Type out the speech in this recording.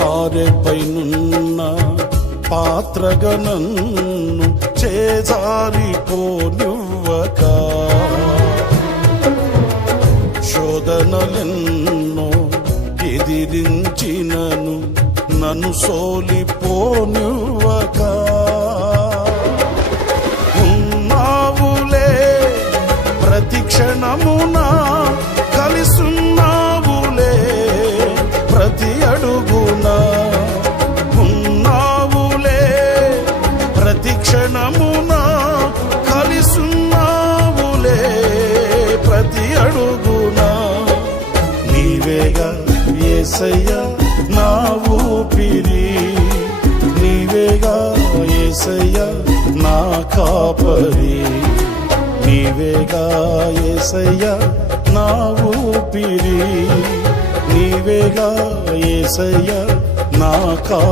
సారెపైనున్న పాత్రగా నన్ను చేజారిపోనివ్వక, శోధనలెన్నో ఎదిరించినను నన్ను సోలిపోనివ్వక, ఉన్నావులే ప్రతి క్షణమునా కలిసున్నావులే ప్రతి అడుగునా, ఉన్నావులే ప్రతి క్షణమునా కలిసున్నావులే ప్రతి అడుగునా. నీవేగా యేసయ్యా నా ఊపిరి, నీవేగా యేసయ్యా నా కాపరి, నీవేగా యేసయ్యా నా ఊపిరి, నీవేగా యేసయ్యా నా కాపరి.